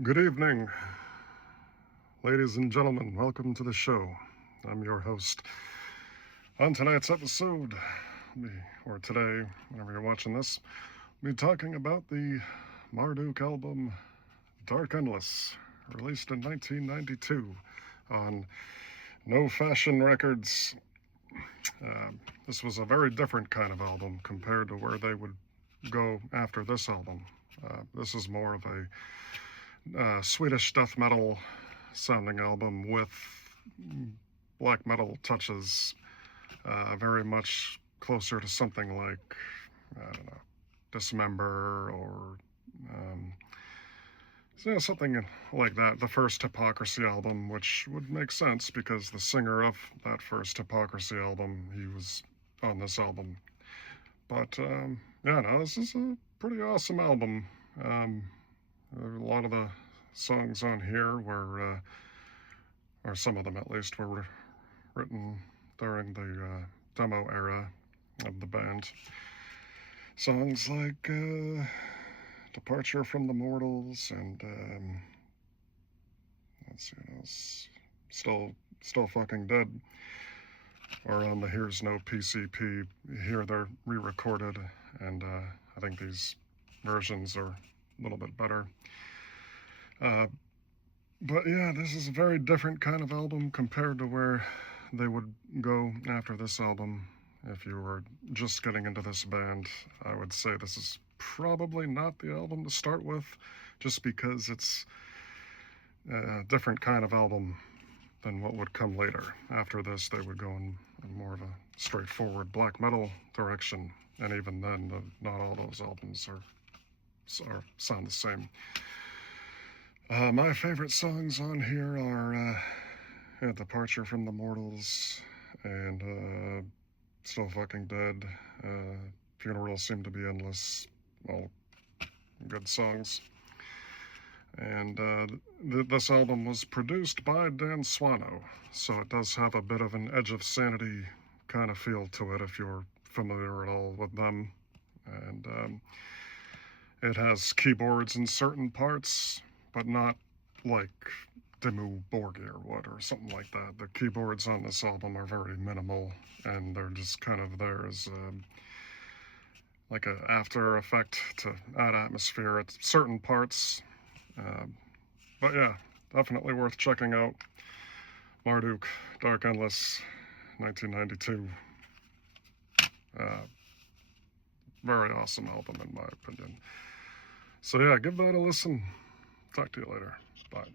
Good evening, ladies and gentlemen. Welcome to the show. I'm your host. On tonight's episode, or today, whenever you're watching this, we'll be talking about the Marduk album Dark Endless, released in 1992 on No Fashion Records. This was a very different kind of album compared to where they would go after this album. This is more of a Swedish death metal sounding album with black metal touches, very much closer to something like, I don't know, Dismember or something like that. The first Hypocrisy album, which would make sense because the singer of that first Hypocrisy album, he was on this album. But this is a pretty awesome album. A lot of the songs on here were, or some of them at least, were written during the demo era of the band. Songs like Departure from the Mortals and let's see what else, Still Fucking Dead, or on the Here's No PCP. Here they're re-recorded, and I think these versions are a little bit better. But yeah, this is a very different kind of album compared to where they would go after this album. If you were just getting into this band, I would say this is probably not the album to start with, just because it's a different kind of album than what would come later. After this, they would go in more of a straightforward black metal direction, and even then, not all those albums sound the same. My favorite songs on here are Departure from the Mortals and Still Fucking Dead. Funerals Seem to Be Endless. All good songs. And this album was produced by Dan Swano, so it does have a bit of an Edge of Sanity kind of feel to it if you're familiar at all with them. And it has keyboards in certain parts, but not like Dimmu Borgir would or something like that. The keyboards on this album are very minimal, and they're just kind of there as like an after effect to add atmosphere at certain parts. But yeah, definitely worth checking out. Marduk, Dark Endless, 1992. Very awesome album in my opinion. So yeah, give that a listen. Talk to you later. Bye.